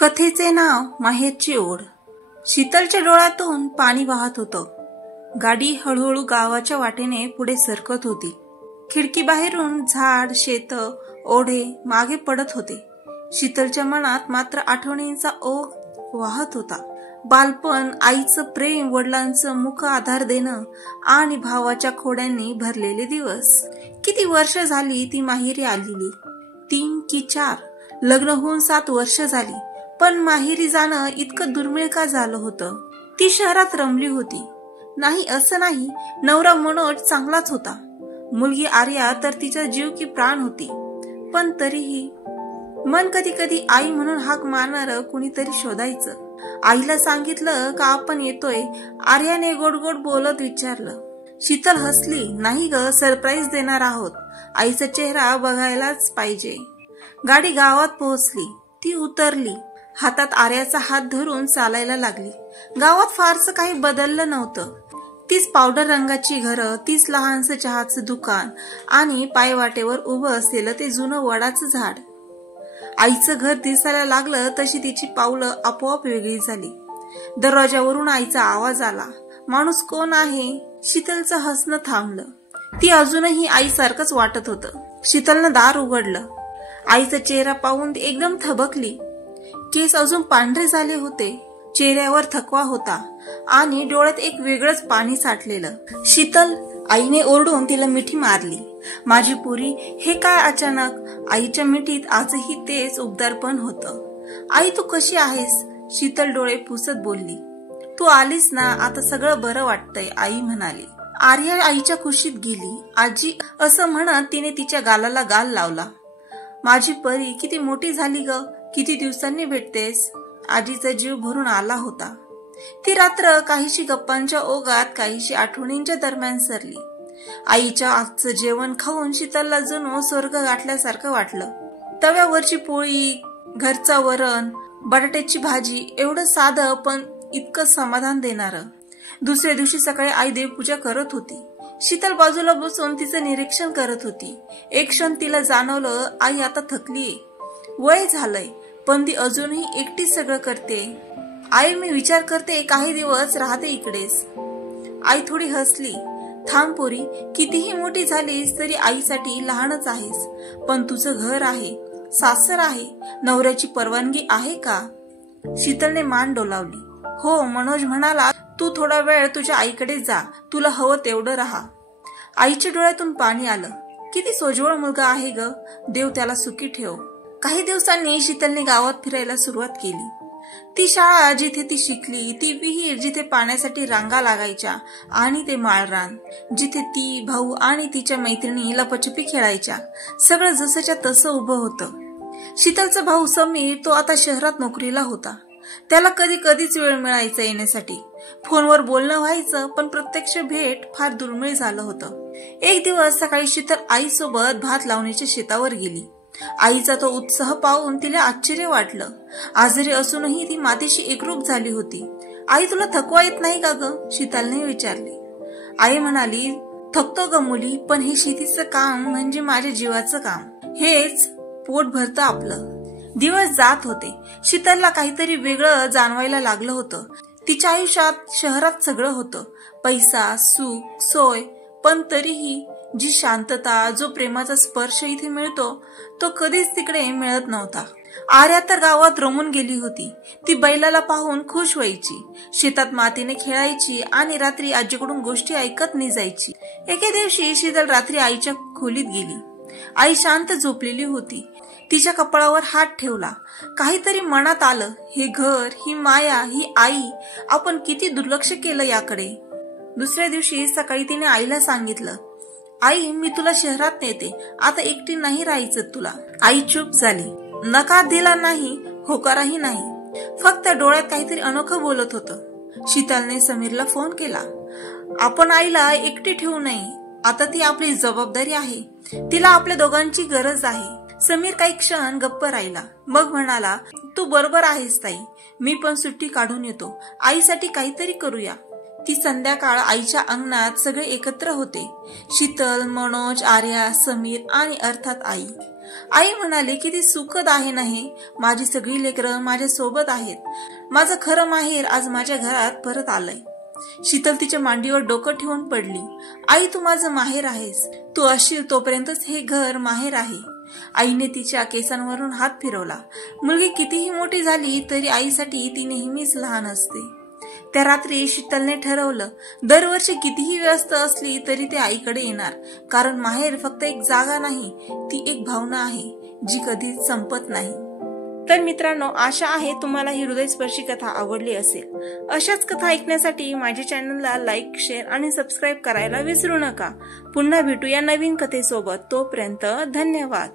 कथेचे नाव माहेरची ओढ. शीतलच्या डोळ्यातून पाणी वाहत होतं. गाडी हळूहळू गावाच्या वाटेने पुढे सरकत होती. खिडकी बाहेरून झाड, शेत, ओढे मागे पडत होते. शीतलच्या मनात मात्र आठवणींचा ओघ वाहत होता. बालपण, आईचं प्रेम, वडिलांचं मुख आधार देणं आणि भावाच्या खोड्यांनी भरलेले दिवस. किती वर्ष झाली ती माहेरी आलेली? 3 की 4? लग्न होऊन 7 वर्ष झाली. पण माहेरी जाणं इतकं दुर्मिळ का झालं होतं? ती शहरात रमली होती. नाही असं नाही, नवरा मनोज चांगलाच होता. मुलगी आर्या तर तिचा जीव की प्राण होती. पण तरीही मन कधी कधी आई म्हणून हाक मारणार कुणीतरी शोधायचं. आईला सांगितलं का आपण येतोय? आर्याने गोड गोड बोलत विचारलं. शीतल हसली. नाही ग, सरप्राईज देणार आहोत. आईचा चेहरा बघायलाच पाहिजे. गाडी गावात पोहोचली. ती उतरली. हातात आर्याचा हात धरून चालायला लागली. गावात फारसं काही बदललं नव्हतं. तीच पावडर रंगाची घरं, तीच लहानसं चहाचं दुकान आणि पायवाटेवर उभं असलेलं ते जुनं वडाचं झाड. आईचं घर दिसायला लागलं तशी तिची पावलं आपोआप वेगळी झाली. दरवाजावरून आईचा आवाज आला. माणूस कोण आहे? शीतलचं हसणं थांबलं. ती अजूनही आईसारखंच वाटत होतं. शीतलनं दार उघडलं. आईचा चेहरा पाहून ती एकदम थबकली. केस अजून पांढरे झाले होते. चेहऱ्यावर थकवा होता आणि डोळ्यात एक वेगळंच पाणी साठलेलं. शीतल, आईने ओरडून तिला मिठी मारली. माझी पुरी, हे काय अचानक? आईच्या मिठीत आजही तेच उबदारपण होतं. आई, तू कशी आहेस? शीतल डोळे पुसत बोलली. तू आलीस ना, आता सगळं बरं वाटतंय, आई म्हणाली. आर्या आईच्या खुशीत गेली. आजी, असं म्हणत तिने तिच्या गालाला गाल लावला. माझी परी, किती मोठी झाली ग, किती दिवसांनी भेटतेस? आजीचा जीव भरून आला होता. ती रात्र काहीशी गप्पांच्या ओघात, काहीशी आठवणींच्या दरम्यान सरली. आईच्या आजचं जेवण खाऊन शीतलला जणू स्वर्ग गाठल्यासारखं वाटलं. तव्यावरची पोळी, घरचा वरण, बटाट्याची भाजी, एवढं साधं पण इतकं समाधान देणारं. दुसऱ्या दिवशी सकाळी आई देवपूजा करत होती. शीतल बाजूला बसून तिचं निरीक्षण करत होती. एक क्षण तिला जाणवलं, आई आता थकलीये. वय झालंय, पण ती अजूनही एकटीच सगळं करते. आई, मी विचार करते काही दिवस राहते इकडेच. आई थोडी हसली. थांब पोरी, कितीही मोठी झालीस तरी आईसाठी लहानच आहेस. पण तुझं घर आहे, सासर आहे, नवऱ्याची परवानगी आहे का? शीतलने मान डोलावली. हो, मनोज म्हणाला, तू थोडा वेळ तुझ्या आईकडे जा, तुला हवं तेवढं राहा. आईच्या डोळ्यातून पाणी आलं. किती सोज्वळ मुलगा आहे ग, देव त्याला सुखी ठेव. काही दिवसांनी शीतलने गावात फिरायला सुरुवात केली. ती शाळा जिथे ती शिकली, ती विहीर जिथे पाण्यासाठी रांगा लागायच्या, आणि ते माळरान जिथे ती, भाऊ आणि तिच्या मैत्रिणी लपाछपी खेळायच्या, सगळं जसंच्या तसं उभं होतं. शीतलचा भाऊ समीर, तो आता शहरात नोकरीला होता. त्याला कधी कधीच वेळ मिळायचा येण्यासाठी. फोनवर बोलणं व्हायचं, पण प्रत्यक्ष भेट फार दुर्मिळ झालं होतं. एक दिवस सकाळी शीतल आईसोबत भात लावणीच्या शेतावर गेली. आईचा तो उत्साह पाहून तिला आश्चर्य वाटलं. आजारी असूनही ती मातीशी एकरूप झाली होती. आई, तुला थकवा येत नाही का ग? शीतलने विचारले. आई म्हणाली, थकतो ग मुली, पण हे शेतीचं काम म्हणजे माझ्या जीवाचं काम. हेच पोट भरतं आपलं. दिवस जात होते. शीतलला काहीतरी वेगळं जाणवायला लागलं होतं. तिच्या आयुष्यात शहरात सगळं होतं, पैसा, सुख, सोय, पण तरीही जी शांतता, जो प्रेमाचा स्पर्श इथे मिळतो, तो कधीच तिकडे मिळत नव्हता. आर्या तर गावात रमून गेली होती. ती बैलाला पाहून खुश व्हायची, शेतात मातीने खेळायची आणि रात्री आजीकडून गोष्टी ऐकत निजायची. एके दिवशी शीतल रात्री आईच्या खोलीत गेली. आई शांत झोपलेली होती. तिच्या कपाळावर हात ठेवला. काहीतरी मनात आलं. हे घर, ही माया, ही आई, आपण किती दुर्लक्ष केलं याकडे. दुसऱ्या दिवशी सकाळी तिने आईला सांगितलं, आई, मी तुला शहरात नेते, आता एकटी नाही राहायचं तुला. आई चूप झाली. नकार दिला नाही, होकाराही नाही, फक्त डोळ्यात काहीतरी अनोखं बोलत होतं. शीतलने समीरला फोन केला. आपण आईला एकटी ठेवू नये, आता ती आपली जबाबदारी आहे. तिला आपल्या दोघांची गरज आहे. समीर काही क्षण गप्प राहिला. मग म्हणाला, तू बरोबर आहेस ताई, मी पण सुट्टी काढून येतो, आईसाठी काहीतरी करूया. ती संध्याकाळ आईच्या अंगणात सगळे एकत्र होते. शीतल, मनोज, आर्या, समीर आणि अर्थात आई. आई म्हणाली की ती सुखद आहे नाही, माझी सगळी लेकरं माझ्या सोबत आहेत. माझं खरं माहेर आज माझ्या घरात परत आलंय. शीतल तिच्या मांडीवर डोकं ठेवून पडली. आई, तू माझं माहेर आहेस. तू असशील तोपर्यंतच हे घर माहेर आहे. आईने तिच्या केसांवरून हात फिरवला. मुलगी कितीही मोठी झाली तरी आईसाठी ती नेहमीच लहान असते. त्या रात्री शीतलने ठरवलं, दरवर्षी कितीही व्यस्त असली तरी ते आईकडे येणार, कारण माहेर फक्त एक जागा नाही, ती एक भावना आहे जी कधीच संपत नाही. तर मित्रांनो, आशा आहे तुम्हाला ही हृदयस्पर्शी कथा आवडली असेल. अशाच कथा ऐकण्यासाठी माझ्या चॅनलला लाईक, शेअर आणि सबस्क्राईब करायला विसरू नका. पुन्हा भेटूया नवीन कथेसोबत. तोपर्यंत धन्यवाद.